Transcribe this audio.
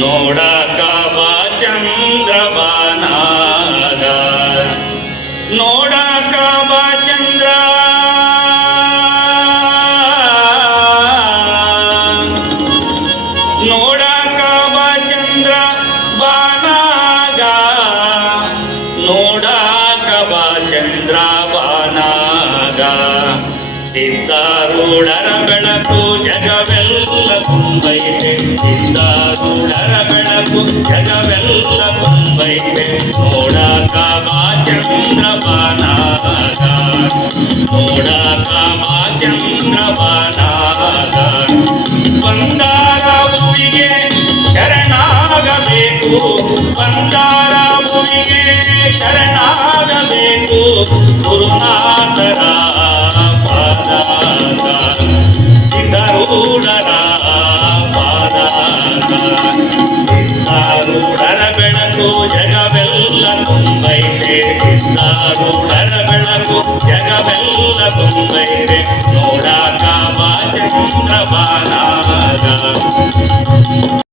ನೋಡಕ ಬಾ ಚಂದ್ರಬಾನಾಗ ನೋಡಕ ಬಾ ಚಂದ್ರ ನೋಡಕ ಬಾ ಚಂದ್ರ ಬಾನಾಗ ನೋಡಕ ಬಾ ಚಂದ್ರ ಬಾನಾಗ ಸಿದ್ಧಾರೂಢರ ಬೆಳಕು ಜಗವೆಲ್ಲ ತುಂಬೈತೆ ಸಿದ್ಧಾರೂಢರ ಬೆಳಕು ಜಗವೆಲ್ಲ ತುಂಬೈತೆ ನೋಡಕ ಬಾ ಚಂದ್ರ ಬಾನಾಗ ನೋಡಕ ಬಾ ಚಂದ್ರ ಬಾನಾಗ ಬಂದಾರ ಭೂಮಿಗೆ ಶರಣಾಗಬೇಕು ಬಂದಾರ ಭೂಮಿಗೆ ಶರಣಾಗಬೇಕು ಗುರುನಾಥರ ಜಗವೆಲ್ಲ ತುಂಬೈತೆ ಸಿದ್ದಾರು ಕರಬೆಳಕು ಜಗವೆಲ್ಲ ತುಂಬೈತೆ